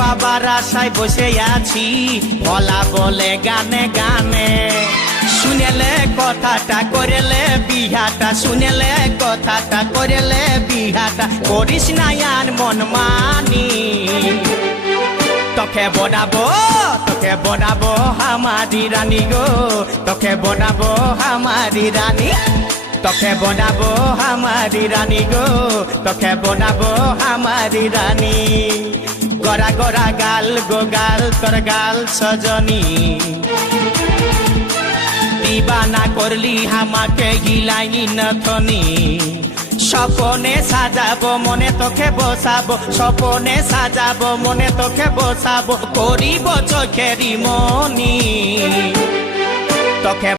পাবার আশায় বসে আছি ভোলা বলে গানে গানে শুনেলে কথাটা করেলে বিহাটা শুনেলে কথাটা করেলে বিহাটা করিস না আর মন মানি তোকে বনাবো হামারি রানী গো তোকে বনাবো হামারি রানী তোকে বনাবো হামারি রানী গো তোকে বনাবো হামারি রানী গড়া গড়া গাল গো গাল তোর গাল সজনী দিবানা করলি হামাকে গিলাইনি নথনি স্বপনে সাজাবো মনে তোকে বসাবো স্বপনে সাজাবো মনে তোকে বসাবো করিব চোখেরি মনি তোকে